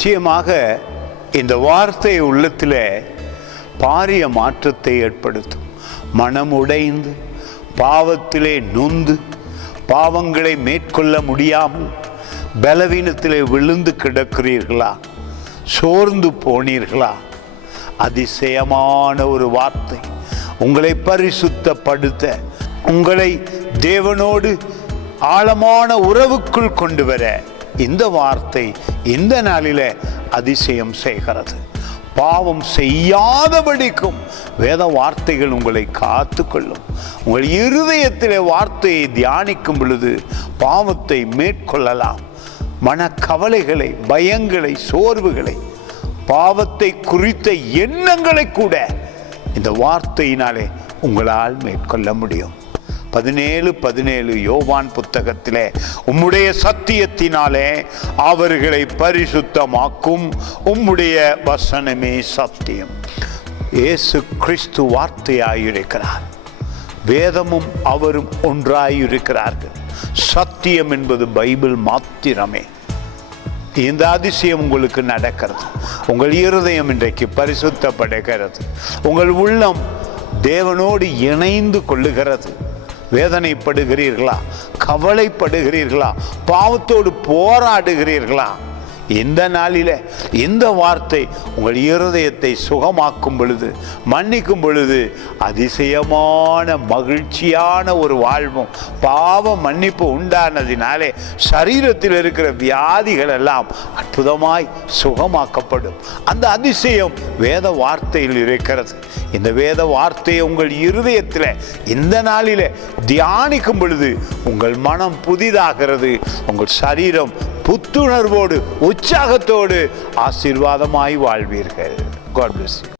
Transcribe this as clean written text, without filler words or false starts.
நிச்சயமாக இந்த வார்த்தை உள்ளத்தில் பாரிய மாற்றத்தை ஏற்படுத்தும். மனம் உடைந்து பாவத்திலே நொந்து பாவங்களை மேற்கொள்ள முடியாமல் பலவீனத்திலே விழுந்து கிடக்கிறீர்களா? சோர்ந்து போனீர்களா? அதிசயமான ஒரு வார்த்தை உங்களை பரிசுத்தப்படுத்த, உங்களை தேவனோடு ஆழமான உறவுக்குள் கொண்டு வர இந்த வார்த்தை இந்த நாளில் அதிசயம் செய்கிறது. பாவம் செய்யாதபடிக்கும் வேத வார்த்தைகள் உங்களை காத்து கொள்ளும். உங்கள் இருதயத்திலே வார்த்தையை தியானிக்கும் பொழுது பாவத்தை மேற்கொள்ளலாம். மனக்கவலைகளை, பயங்களை, சோர்வுகளை, பாவத்தை குறித்த எண்ணங்களை கூட இந்த வார்த்தையினாலே உங்களால் மேற்கொள்ள முடியும். 17:17 யோவான் புத்தகத்திலே, உம்முடைய சத்தியத்தினாலே அவர்களை பரிசுத்தமாக்கும், உம்முடைய வசனமே சத்தியம். இயேசு கிறிஸ்து வார்த்தையாயிருக்கிறார். வேதமும் அவரும் ஒன்றாயிருக்கிறார்கள். சத்தியம் என்பது பைபிள் மாத்திரமே. இந்த அதிசயம் உங்களுக்கு நடக்கிறது. உங்கள் இருதயம் இன்றைக்கு பரிசுத்தப்படுகிறது. உங்கள் உள்ளம் தேவனோடு இணைந்து கொள்ளுகிறது. வேதனைப்படுகிறீர்களா? கவலைப்படுகிறீர்களா? பாவத்தோடு போராடுகிறீர்களா? இந்த நாளில் இந்த வார்த்தை உங்கள் இருதயத்தை சுகமாக்கும் பொழுது, மன்னிக்கும் பொழுது அதிசயமான மகிழ்ச்சியான ஒரு வாழ்வும் பாவ மன்னிப்பு உண்டானதினாலே சரீரத்தில் இருக்கிற வியாதிகள் எல்லாம் அற்புதமாய் சுகமாக்கப்படும். அந்த அதிசயம் வேத வார்த்தையில் இருக்கிறது. இந்த வேத வார்த்தையை உங்கள் இருதயத்தில் இந்த நாளில் தியானிக்கும் பொழுது உங்கள் மனம் புதிதாகிறது. உங்கள் சரீரம் புத்துணர்வோடு உற்சாகத்தோடு ஆசீர்வாதமாய் வாழ்வீர்கள். God bless you.